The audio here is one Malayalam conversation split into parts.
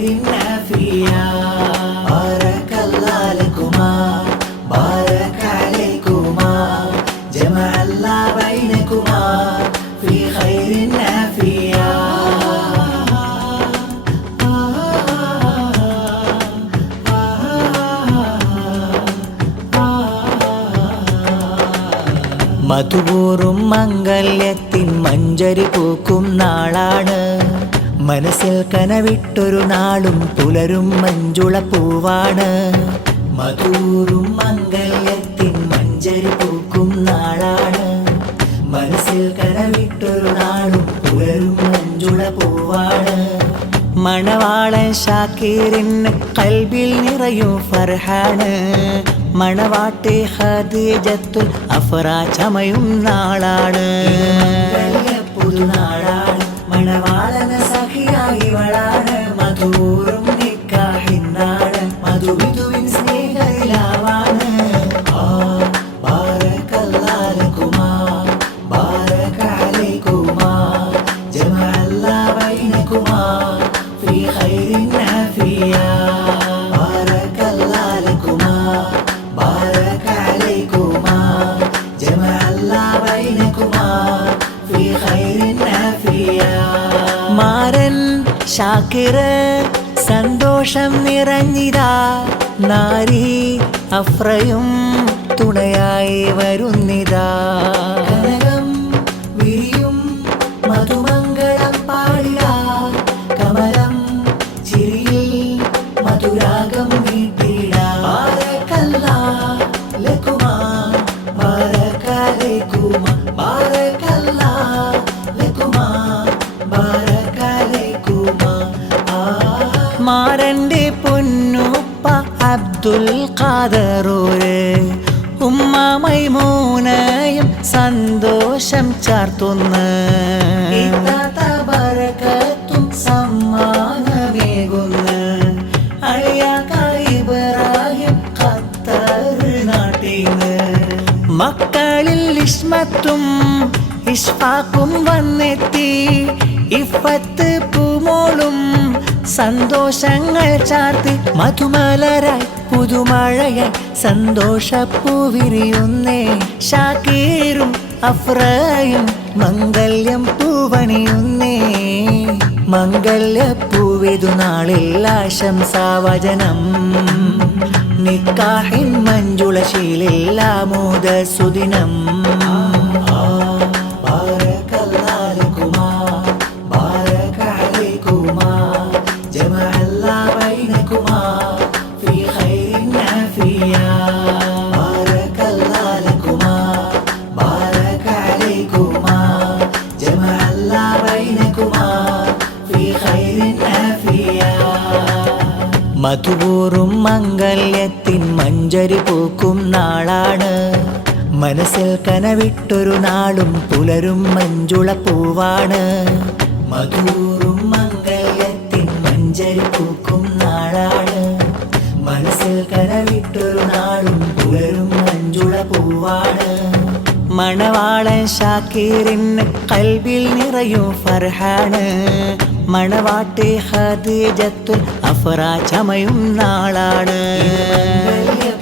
خير عافية بارك الله لكما بارك عليكما جمع الله بينكما في خير عافية മധുപൂറും മംഗല്യത്തിൻ മഞ്ചരി പൂക്കും നാളാണ് മനസ്സിൽ കനവിട്ടൊരു നാളും പുലരും മഞ്ജുള പൂവാണ് മധുപൂറും മംഗല്യത്തിൻ മഞ്ചരി പൂക്കും നാളാണ് മനസ്സിൽ കനവിട്ടൊരു നാളും പുലരും മഞ്ജുള പൂവാണ് മണവാളൻ ഷാക്കീറിന് കൽബിൽ നിറയും ഫർഹാണ് മണവാട്ടി ഖദീജത്തുൽ അഫ്റാ ചമയും നാളാണ് പുതുനാളാണ് മണവാളന സഖിയായി വളാണ് മധുറും നിക്കാഹിന്നാണ് മധുവിധുവിൻ സ്നേഹനിലാവാണ് ബാരക്കല്ലാഹു ലക്കുമാ ബാരക അലൈക്കുമാ ജമഅ അല്ലാഹു ബൈനകുമാ ഫീ ഖൈരിൻ ആഫിയ ബാരക്കല്ലാഹു ലക്കുമാ بارك عليكما جمع الله بينكما في خير عافية മാരൻ ഷാക്കിർ സന്തോഷം നിറഞ്ഞിതാ നാരി അഫ്രയും തുണയായി വരുന്നിതാ കനകം വിരിയും മധുമംഗളം പാടിടാ കമലം ചിരിയിൽ മധുരാഗം വീട്ടിടാ ലക്കുമാ ബാരക അലൈക്കുമാ ബാരക്കല്ലാഹു ലക്കുമാ ബാരക അലൈക്കുമാ മാരന്റെ പൊന്നുപ്പ അബ്ദുൽ ഖാദറൂര് ഉമ്മ മൈമൂനയും സന്തോഷം ചാർത്തുന്നു ബറകത്തും സമ്മാനമേകുന്നു ഇബ്രാഹിം മക്കളിൽ ഇസ്മത്തും ഇഷ്ഫാഖും വന്നെത്തി ഇഫത്ത് പൂമോളും സന്തോഷങ്ങൾ ചാർത്തി മധുമലരായി പുതുമഴയായി സന്തോഷപ്പൂവിരിയുന്നേ ഷാക്കീറും അഫ്രയും മംഗല്യം പൂവണിയുന്നേ മംഗല്യപ്പൂവിതു നാളിൽ ആശംസാവചനം നിക്കാഹിൻ മഞ്ജുളശീലിൽ ആമോദ സുദിനം ബാരക്കല്ലാഹു ലക്കുമാ ബാരക അലൈക്കുമാ ജമഅ അല്ലാഹു ബൈനകുമാ ഫീ ഖൈരിൻ ആഫിയ ബാരക്കല്ലാഹു ലക്കുമാ ബാരക അലൈക്കുമാ ജമഅ അല്ലാഹു ബൈനകുമാ ഫീ ഖൈരിൻ ആഫിയ മധുപൂറും മംഗല്യത്തിൻ മഞ്ചരി പൂക്കും നാളാണ് മനസ്സിൽ കനവിട്ടൊരു നാളും പുലരും മഞ്ജുള പൂവാണ് മധുപൂറും മംഗല്യത്തിൻ മഞ്ചരി പൂക്കും നാളാണ് മനസ്സിൽ കനവിട്ടൊരു നാളും പുലരും മഞ്ജുള പൂവാണ് മണവാളൻ ഷാക്കീറിന് കൽബിൽ നിറയും ഫർഹാണ് മണവാട്ടി ഖദീജത്തുൽ അഫ്റാ ചമയും നാളാണ്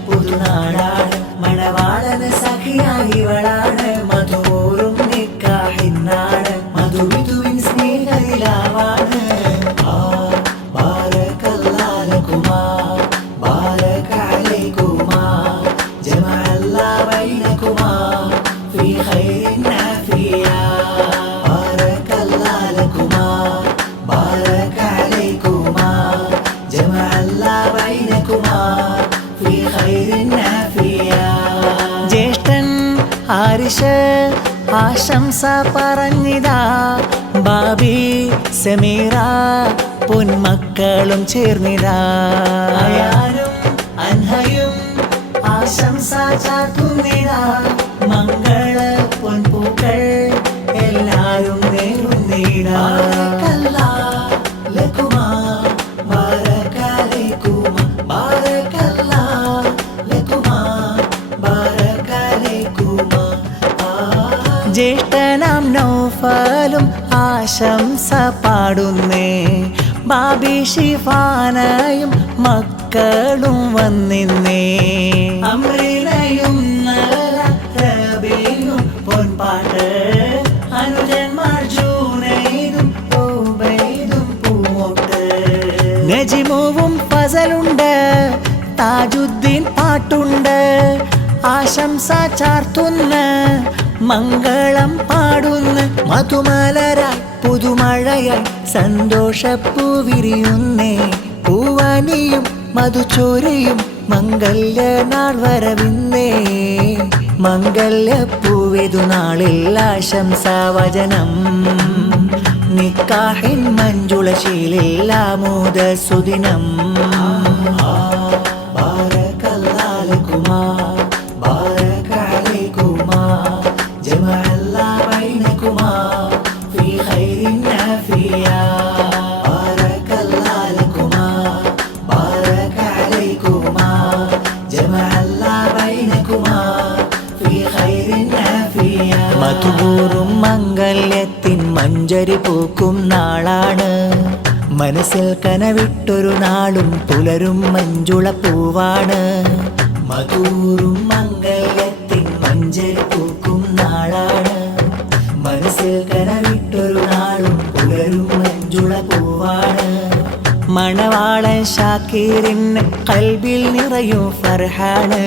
പുതുനാളാണ് മണവാളന സഖിയായി വളാണ് മധുപൂറും നിക്കാഹിന്നാണ് മധുവിധുവിൻ സ്നേഹനിലാവാണ് ബാരക്കല്ലാഹു ലക്കുമാ ബാരക അലൈക്കുമാ ജമഅ അല്ലാഹു ബൈനകുമാ ഫീ ഖൈരിൻ ആഫിയ ബാരക്കല്ലാഹു ലക്കുമാ بارك عليكما جمع الله بينكما في خير عافية ജ്യേഷ്ഠൻ ഹാരിഷ് ആശംസ പറഞ്ഞിതാ ബാബി സമീറ പൊന്മക്കളും ചേർന്നിതാ അയാനും അൻഹയും ആശംസ ചാർത്തുന്നിതാ മംഗള പൊൻപൂക്കൾ എല്ലാരും നേരുന്നിതാ ജ്യേഷ്ഠനാം നൗഫലും ആശംസ പാടുന്നേ ബാബി ഷിഫാനയും മക്കളും വന്നിന്നേ അമ്രീനയും നല്ല റബീനും പൊൻപാട്ട് അനുജന്മാർ ജൂനൈദും ഉബൈദും പൂമൊട്ട് നജിമുവും ഫസലുണ്ട് താജുദ്ദീൻ പാട്ടുണ്ട് ആശംസ ചാർത്തുന്ന മംഗളം പാടുന്ന മധുമലരായി പുതുമഴയായി സന്തോഷപ്പൂ വിരിയുന്നേ പൂവനിയും മധുചോരിയും മംഗല്യ നാൾ വരവിന്നേ മംഗല്യപ്പൂവിതു നാളിൽ ആശംസാവചനം നിക്കാഹിൻ മഞ്ജുളശീലിൽ ആമോദ സുദിനം മധുപൂറും മംഗല്യത്തിൻ മഞ്ചരി പൂക്കും നാളാണ് മനസ്സിൽ കനവിട്ടൊരു നാളും പുലരും മഞ്ജുള പൂവാണ് മധുപൂറും മംഗല്യത്തിൻ മഞ്ചരി പൂക്കും നാളാണ് മനസ്സിൽ കനവിട്ടൊരു നാളും പുലരും മഞ്ജുള പൂവാണ് മണവാളൻ ഷാക്കീറിന് കൽബിൽ നിറയും ഫർഹാണ്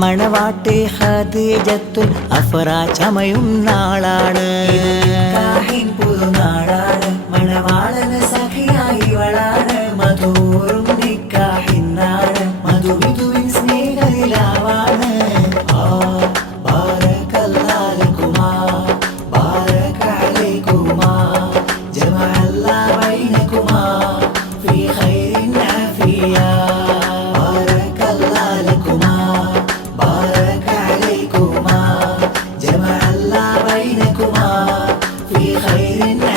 മണവാട്ടി ഖദീജത്തുൽ അഫ്റ ചമയും നാളാണ് പുതുനാളാണ് മണവാളന് സഖിയായി ഇവളാണ് മധുറും നിക്കാഹിൻ നാള് മധുവിധുവിൻ സ്നേഹനിലാവാണ് ബാരകല്ലാഹുമാ ബാരക അലൈകുമാ ജമഅല്ലാഹു ബൈനകുമാ ഫീ ഖൈരിൻ ആഫിയ في خير